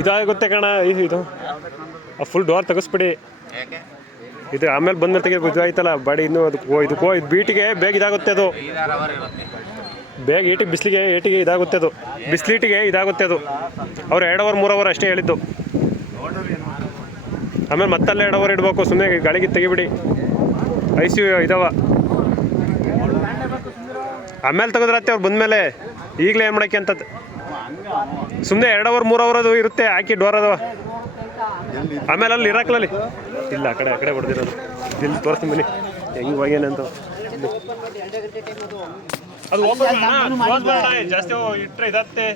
ಇದಾಗುತ್ತೆ ಕಣ. ಇದು ಫುಲ್ ಡೋರ್ ತೆಗಿಸ್ಬಿಡಿ. ಇದು ಆಮೇಲೆ ಬಂದ್ಮೇಲೆ ತೆಗಿ ಇದಾಯ್ತಲ್ಲ ಬಾಡಿ. ಇನ್ನು ಇದು ಬೀಟಿಗೆ ಬೇಗ ಇದಾಗುತ್ತೆ. ಅದು ಬೇಗ ಬಿಸಿಲಿಗೆ ಏಟಿಗೆ ಇದಾಗುತ್ತೆ. ಅದು ಬಿಸಿಲೀಟಿಗೆ ಇದಾಗುತ್ತೆ. ಅದು ಅವ್ರು 2 ಅವರ್ 3 ಅವರ್ ಅಷ್ಟೇ ಹೇಳಿದ್ದು. ಆಮೇಲೆ ಮತ್ತಲ್ಲೇ 2 ಅವರ್ ಇಡಬೇಕು. ಸುಮ್ಮನೆ ಗಾಳಿಗೆ ತೆಗಿಬಿಡಿ. ICU ಇದಾವ. ಆಮೇಲೆ ತೆಗೆದ್ರತ್ತೆ ಅವ್ರು ಬಂದಮೇಲೆ. ಈಗಲೇ ಏನು ಮಾಡೋಕ್ಕೆ ಅಂತ ಸುಮ್ಮನೆ 2 ಅವರ್ 3 ಅವರ್ ಅದು ಇರುತ್ತೆ. ಹಾಕಿ ಡೋರ್ ಅದಾವ. ಆಮೇಲೆ ಅಲ್ಲಿ ಇರಾಕ್ಲಲ್ಲಿ ಇಲ್ಲ ಆ ಕಡೆ ಹೊಡೆದಿರೋದು. ಇಲ್ಲಿ ತೋರಿಸ್ತೀನಿ ಬನ್ನಿ ಹೆಂಗೆ ಹೋಗ್ಯಾನಂತ. ಅದು ಜಾಸ್ತಿ ಇಟ್ಟರೆ ಇದತ್ತೆ.